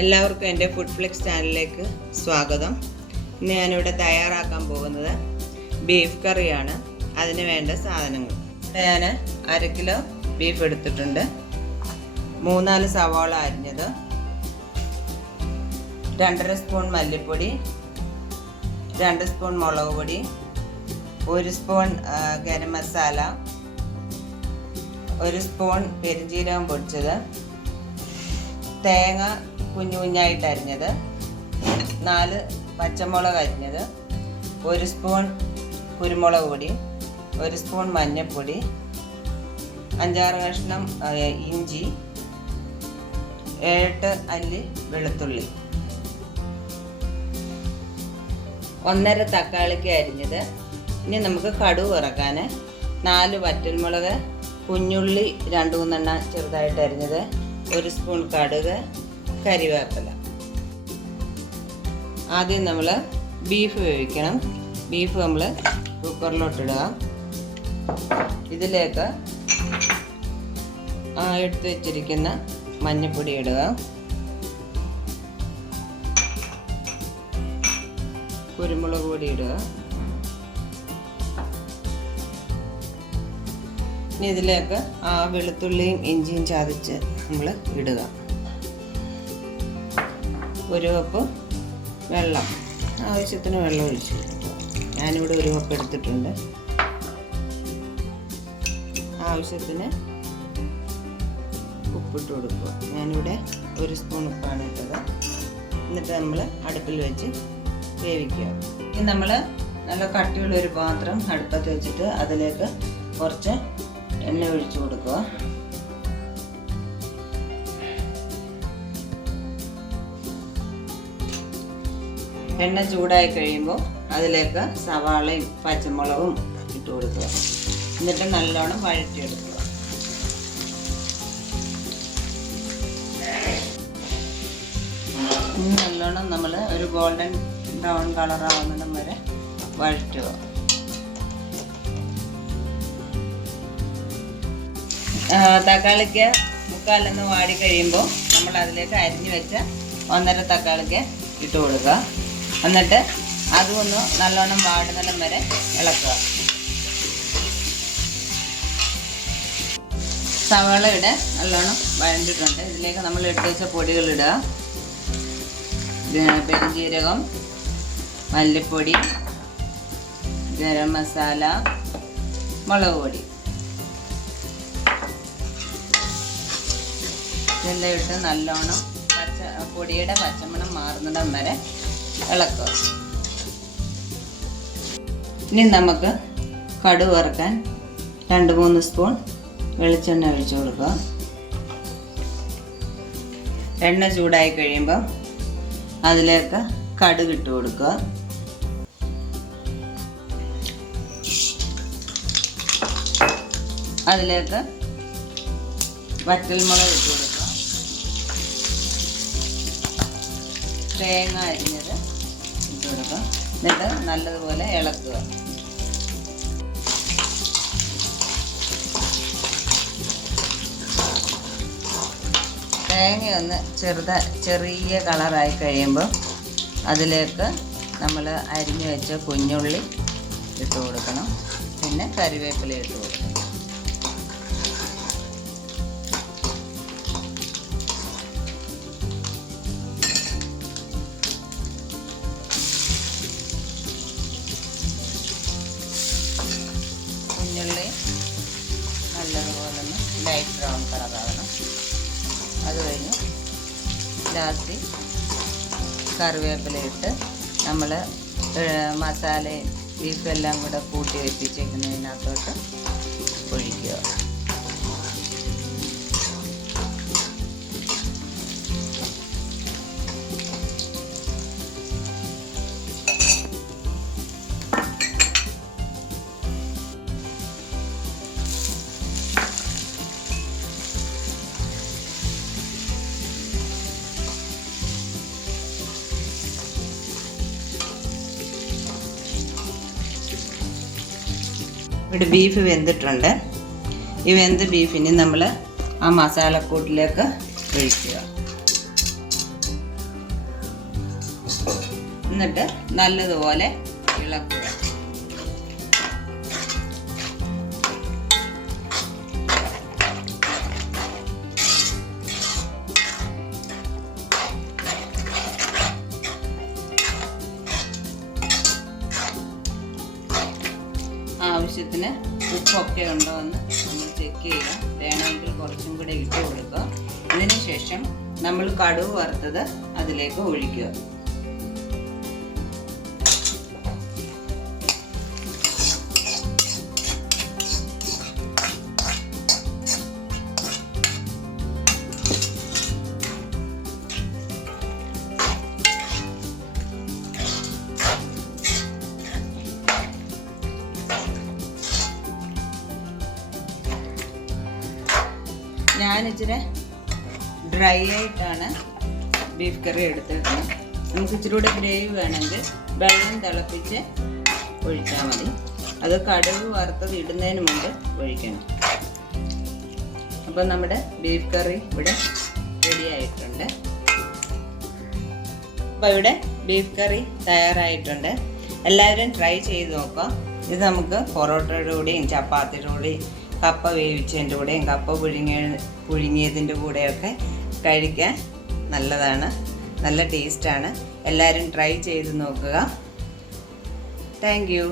എല്ലാവർക്കും എൻ്റെ food flex ചാനലിലേക്ക് സ്വാഗതം. ഇന്ന് ഞാനിവിടെ തയ്യാറാക്കാൻ പോകുന്നത് ബീഫ് കറിയാണ്. അതിന് വേണ്ട സാധനങ്ങൾ ഞാൻ 1/2 കിലോ ബീഫ് എടുത്തിട്ടുണ്ട്, 3-4 സവാള അരിഞ്ഞത്, 2.5 സ്പൂൺ മല്ലിപ്പൊടി, 2 സ്പൂൺ മുളക് പൊടി, 1 സ്പൂൺ ഗരം മസാല, 1 സ്പൂൺ പെരുംജീരകം പൊടിച്ചത്, തേങ്ങ കുഞ്ഞു കുഞ്ഞായിട്ട് അരിഞ്ഞത്, 4 പച്ചമുളക് അരിഞ്ഞത്, 1 സ്പൂൺ കുരുമുളക് പൊടി, 1 സ്പൂൺ മഞ്ഞൾപ്പൊടി, 5-6 കഷ്ണം ഇഞ്ചി, 7 അല്ലി വെളുത്തുള്ളി, 1.5 തക്കാളിക്ക് അരിഞ്ഞത്. ഇനി നമുക്ക് കടുക് വറക്കാൻ 4 വറ്റൽമുളക്, കുഞ്ഞുള്ളി 2-3 ചെറുതായിട്ട് അരിഞ്ഞത്, 1 സ്പൂൺ കടുക്, കരിവേപ്പില. ആദ്യം നമ്മൾ ബീഫ് വേവിക്കണം. ബീഫ് നമ്മൾ കുക്കറിലോട്ടിടുക. ഇതിലേക്ക് എടുത്ത് വെച്ചിരിക്കുന്ന മഞ്ഞൾപ്പൊടി ഇടുക, കുരുമുളക് പൊടി ഇടുക. ഇനി ഇതിലേക്ക് വെളുത്തുള്ളിയും ഇഞ്ചിയും ചതച്ച് നമ്മൾ ഇടുക. 1 കപ്പ് വെള്ളം, ആവശ്യത്തിന് വെള്ളം ഒഴിച്ചു. ഞാനിവിടെ 1 കപ്പ് എടുത്തിട്ടുണ്ട്. ആവശ്യത്തിന് ഉപ്പിട്ട് കൊടുക്കുക. ഞാനിവിടെ 1 സ്പൂൺ ഉപ്പാണ് ഇട്ടത്. എന്നിട്ട് നമ്മൾ അടുപ്പിൽ വെച്ച് വേവിക്കുക. ഇനി നമ്മൾ നല്ല കട്ടിയുള്ളൊരു പാത്രം അടുപ്പത്ത് വെച്ചിട്ട് അതിലേക്ക് കുറച്ച് എണ്ണ ഒഴിച്ചു കൊടുക്കുക. എണ്ണ ചൂടായി കഴിയുമ്പോൾ അതിലേക്ക് സവാളയും പച്ചമുളകും ഇട്ട് കൊടുക്കുക. എന്നിട്ട് നല്ലോണം വഴറ്റിയെടുക്കുക. നല്ലോണം നമ്മൾ ഒരു ഗോൾഡൻ ബ്രൗൺ കളർ ആവുന്നിടം വരെ വഴറ്റുക. തക്കാളിക്ക് മുക്കാലൊന്ന് വാടി കഴിയുമ്പോൾ നമ്മൾ അതിലേക്ക് അരിഞ്ഞു വെച്ച 1.5 തക്കാളിക്ക് ഇട്ട് കൊടുക്കുക. എന്നിട്ട് അതും ഒന്ന് നല്ലോണം വാടുന്നിടം വരെ ഇളക്കുക. സവാളയുടെ നല്ലോണം വഴണ്ടിട്ടുണ്ട്. ഇതിലേക്ക് നമ്മൾ എടുത്ത് വെച്ച പൊടികളിടുക. പെരുംജീരകം, മല്ലിപ്പൊടി, ഗരം മസാല, മുളക് പൊടി ഇതെല്ലാം ഇട്ട് നല്ലോണം പൊടിയുടെ പച്ചമണം മാറുന്നിടം വരെ ഇളക്കുക. ഇനി നമുക്ക് കടുക് വറുക്കാൻ 2-3 സ്പൂൺ വെളിച്ചെണ്ണ ഒഴിച്ചു കൊടുക്കുക. എണ്ണ ചൂടായി കഴിയുമ്പോൾ അതിലേക്ക് കടുക് ഇട്ട് കൊടുക്കുക. അതിലേക്ക് വറ്റൽമുളക് ഇട്ട് കൊടുക്കുക. തേങ്ങ അരിഞ്ഞത് ഇട്ട് കൊടുക്കുക. എന്നിട്ട് നല്ലതുപോലെ ഇളക്കുക. തേങ്ങയൊന്ന് ചെറിയ കളറായി കഴിയുമ്പോൾ അതിലേക്ക് നമ്മൾ അരിഞ്ഞു വെച്ച കുഞ്ഞുള്ളി ഇട്ട് കൊടുക്കണം. പിന്നെ കറിവേപ്പില ഇട്ട് കൊടുക്കണം. കുഞ്ഞുള്ളി നല്ലതുപോലെ ഒന്ന് ലൈറ്റ് ബ്രൗൺ കളറാകണം. അത് കഴിഞ്ഞ് ലാസ്റ്റ് കറിവേപ്പില ഇട്ട് നമ്മൾ മസാലയും ബീഫെല്ലാം കൂടെ കൂട്ടി വെപ്പിച്ചേക്കുന്നതിനകത്തോട്ട് ഒഴിക്കുക. ഇവിടെ ബീഫ് വെന്തിട്ടുണ്ട്. ഈ വെന്ത ബീഫിന് നമ്മൾ ആ മസാലക്കൂട്ടിലേക്ക് ഒഴിക്കുക. എന്നിട്ട് നല്ലതുപോലെ ഇളക്കുക. ആവശ്യത്തിന് ഉപ്പൊക്കെ ഉണ്ടോ എന്ന് നമ്മൾ ചെക്ക് ചെയ്യുക. വേണമെങ്കിൽ കുറച്ചും കൂടെ ഇട്ട് കൊടുക്കുക. ഇതിന് ശേഷം നമ്മൾ കടുക് വറുത്തത് അതിലേക്ക് ഒഴിക്കുക. ഞാൻ ഇച്ചിരി ഡ്രൈ ആയിട്ടാണ് ബീഫ് കറി എടുത്തിരുന്നത്. നമുക്ക് ഇച്ചിരി കൂടെ ഗ്രേവി വേണമെങ്കിൽ വെള്ളം തിളപ്പിച്ച് ഒഴിച്ചാൽ മതി. അത് കടുക് വറുത്തത് ഇടുന്നതിന് മുമ്പ് ഒഴിക്കണം. അപ്പം നമ്മുടെ ബീഫ് കറി ഇവിടെ റെഡി ആയിട്ടുണ്ട്. അപ്പോൾ ഇവിടെ ബീഫ് കറി തയ്യാറായിട്ടുണ്ട്. എല്ലാവരും ട്രൈ ചെയ്ത് നോക്കാം. ഇത് നമുക്ക് പൊറോട്ടയുടെ കൂടെയും ചപ്പാത്തിയുടെ കൂടെയും കപ്പ വേവിച്ചതിൻ്റെ കൂടെയും കപ്പ പുഴുങ്ങിയതിൻ്റെ കൂടെയൊക്കെ കഴിക്കാൻ നല്ലതാണ്. നല്ല ടേസ്റ്റാണ്. എല്ലാവരും ട്രൈ ചെയ്ത് നോക്കുക. Thank you.